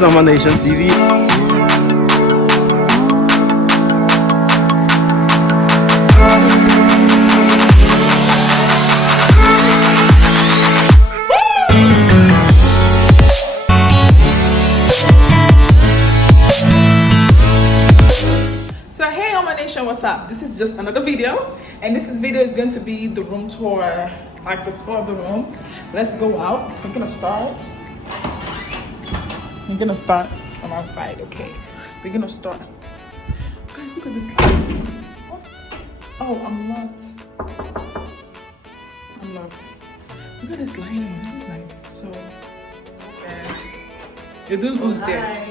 is Omanation TV. What's up? This is just another video, and this video is going to be the room tour, like the tour of the room. Let's go out. We're gonna start from outside. Okay, we're gonna start. Guys, look at this light. What? Oh, I'm locked. Look at this lighting. This is nice. So you're doing who's there?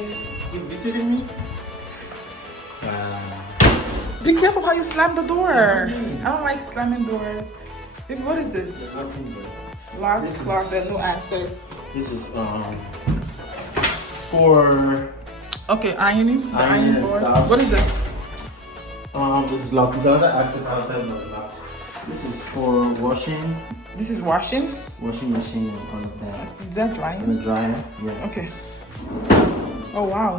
You visited me? Be careful how you slam the door. I don't like slamming doors. Baby, what is this? There's nothing there. Locks, no access. This is for ironing. The ironing board. Stuff. What is this? This is locked. There's other access outside was locked. This is for washing. This is washing? Washing machine and all of that. Is that drying? And the dryer, yeah. Okay. Oh wow,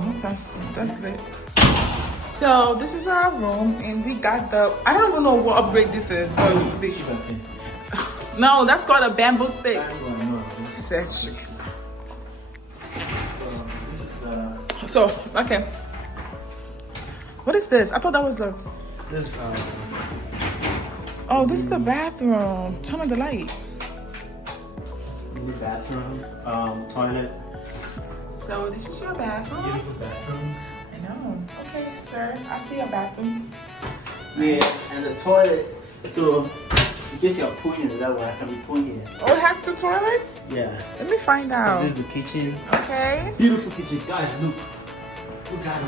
that's lit. So this is our room, and we got the, I don't even know what upgrade this is, but it's big. No, that's called a bamboo stick. So this is the. So okay. What is this? I thought that was a. This Oh, this is the bathroom. Turn on the light. The bathroom, toilet. So this is your bathroom. Beautiful bathroom. I know. Okay, sir. I see a bathroom. Yeah, and the toilet. So in case you're pooing in that one, I can be pooing here. Oh, it has 2 toilets? Yeah. Let me find out. This is the kitchen. Okay. Beautiful kitchen, guys. Look at a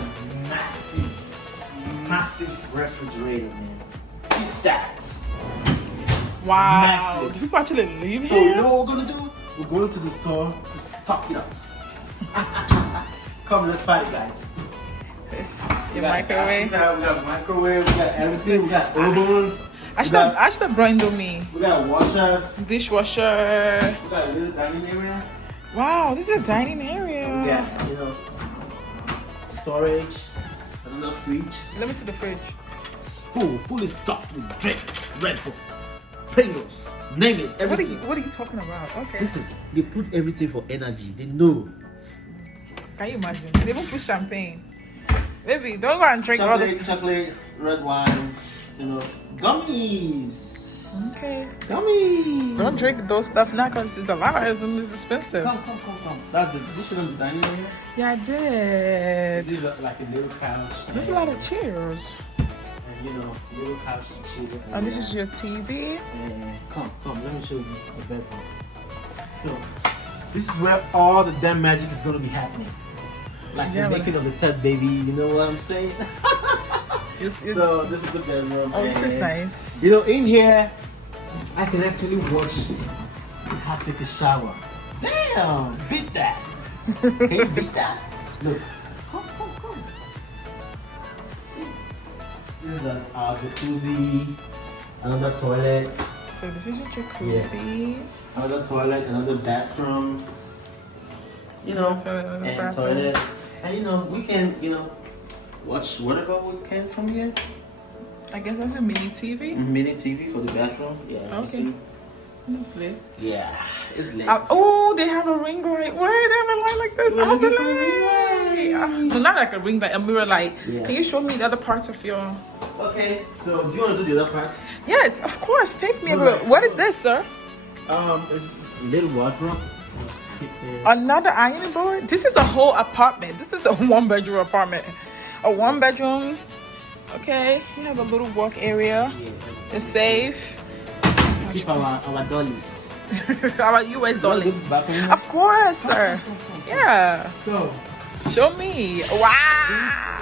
massive refrigerator, man. Look at that. Wow. Massive. Do people actually live So here? you know what we're gonna do? We're going to the store to stock it up. Come, let's party, guys. Your microwave. We got microwave. We got everything. We got ovens. I should have brought Indomie. We got washers. Dishwasher. We got a little dining area. Wow, this is a dining area. We got, storage. Another fridge. Let me see the fridge. It's fully stocked with drinks, Red Bull, Pringles, name it, everything. What are you talking about? Okay. Listen, they put everything for energy. They know. Can you imagine? They even put champagne. Baby, don't go and drink all this. Chocolate, red wine, gummies. Okay. Gummies. Don't drink those stuff now because it's a lot. It's expensive. Come. That's this is the dining area. Yeah, I did. These are like a little couch. There's a lot of chairs. And little couch to chill. And this is your TV. Come, let me show you the bedroom. So, this is where all the damn magic is going to be happening. Like the making of the third baby, you know what I'm saying? So, this is the bedroom. Oh, this is nice. In here, I can actually watch her take a shower. Damn, beat that. Can you beat that? Look. Come. This is our jacuzzi, another toilet. So this is your jacuzzi. Yeah. Another toilet, another bathroom. Toilet. And we can, watch whatever we can from here. I guess that's a mini TV. Mini TV for the bathroom. Yeah. Okay. It's lit. Yeah, it's lit. Oh, they have a ring light. Why they have a light like this? We're looking for a ring light. No, not like a ring light, a mirror light. Yeah. Can you show me the other parts of your... Okay, so do you want to do the other parts? Yes, of course. Take me everywhere. What is this, sir? It's a little wardrobe. Another ironing board? This is a whole apartment. This is a 1-bedroom apartment. A 1-bedroom. Okay, you have a little work area. Yeah. It's safe. Keep our dollies. Our US dollies. Of course, sir. Yeah. So, show me. Wow.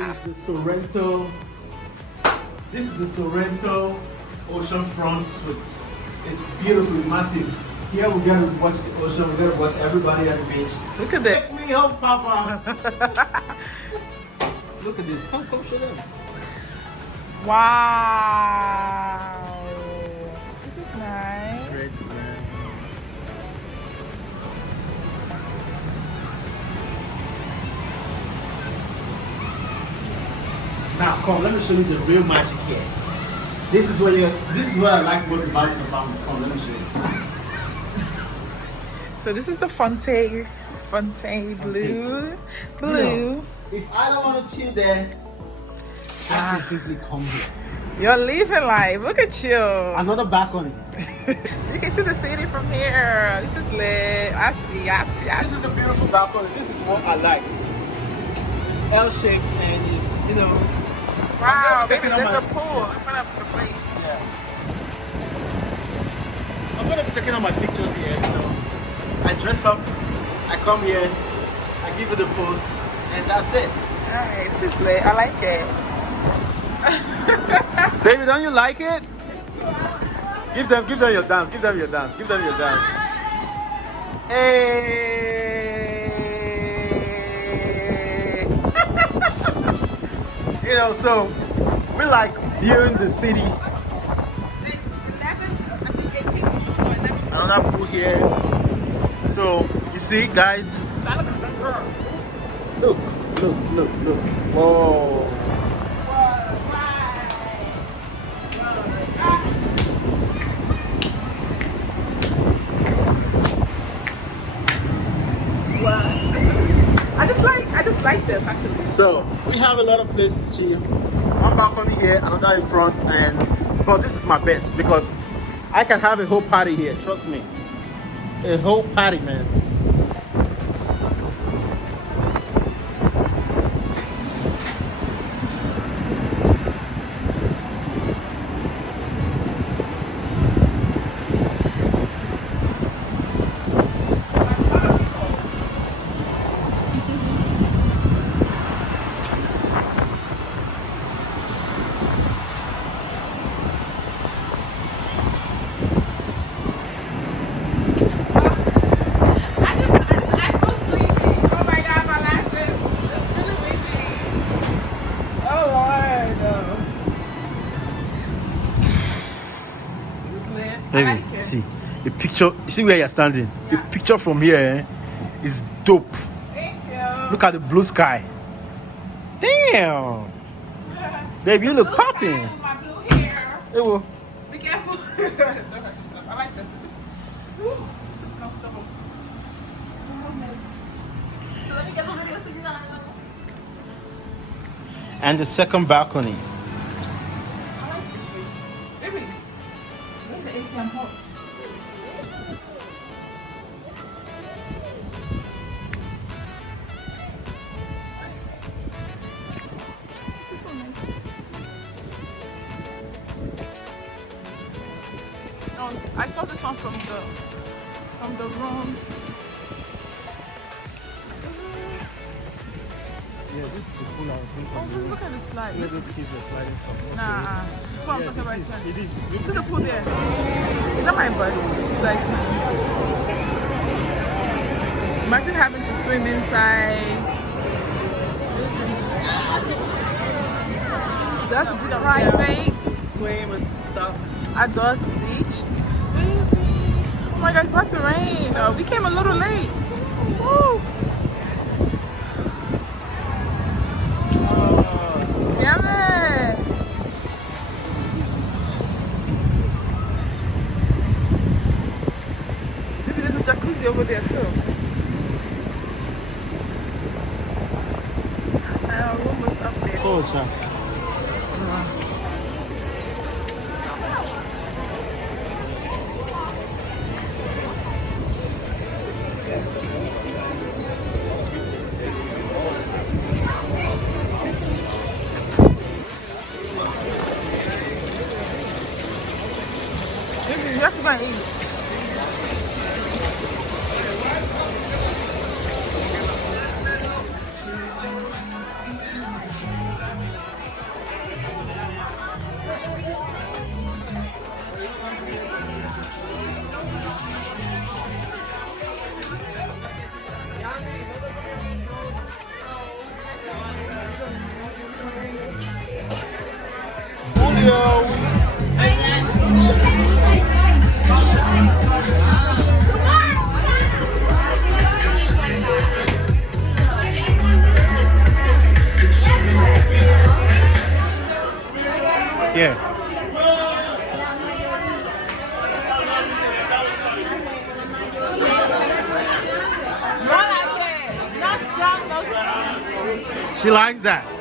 This is the Sorrento Oceanfront suite. It's beautiful, massive. Here we gotta watch the ocean. We gotta watch everybody at the beach. Look at that. Take me home, Papa. Look at this. Come show them. Wow. This is nice. Great, man. Come, let me show you the real magic here. This is what I like most about this apartment. Come, let me show you. So this is the Fontainebleau. Blue. You know, if I don't want to chill there, I can simply come here. You're living life. Look at you. Another balcony. You can see the city from here. This is lit. I see. This is a beautiful balcony. This is what I like. It's L-shaped and it's, you know. Wow, baby, there's a pool in front of the place. Yeah. I'm gonna be taking all my pictures here, you know. I dress up, I come here, I give you the pose, and that's it. Alright, this is lit. I like it. Baby, don't you like it? Give them your dance, give them your dance. Hey! You know, so we like viewing the city. There's 11, I think 18 pools. Another pool here. So you see, guys. Look. Whoa. I just like this actually. So we have a lot of places to chill. One balcony here, another in front, but this is my best because I can have a whole party here. Trust me, a whole party, man. Baby, see the picture. You see where you're standing? The picture from here is dope. Thank you. Look at the blue sky. Damn, baby, you look popping. My blue hair. Hey, well. Be careful. Don't hurt yourself. I like this. This is comfortable. So let me get over here so you guys. And the second balcony. I like this place. Baby, where's the AC? I'm hot. This is so nice. Oh, I saw this one from the room. Yeah, this is the pool I was thinking. Oh, look at the slide. Yeah, those kids are sliding from. Nah, what I'm talking about is It is. see the pool there. Is that my butt? It's like nice. Imagine having to swim inside. That's private. To swim and stuff. Adults beach. Baby. Oh my God, it's about to rain. Oh, we came a little late. Woo. Damn it. Maybe there's a jacuzzi over there too. Our room was up there. Oh, sir. Baby, you have to go and eat. She likes that.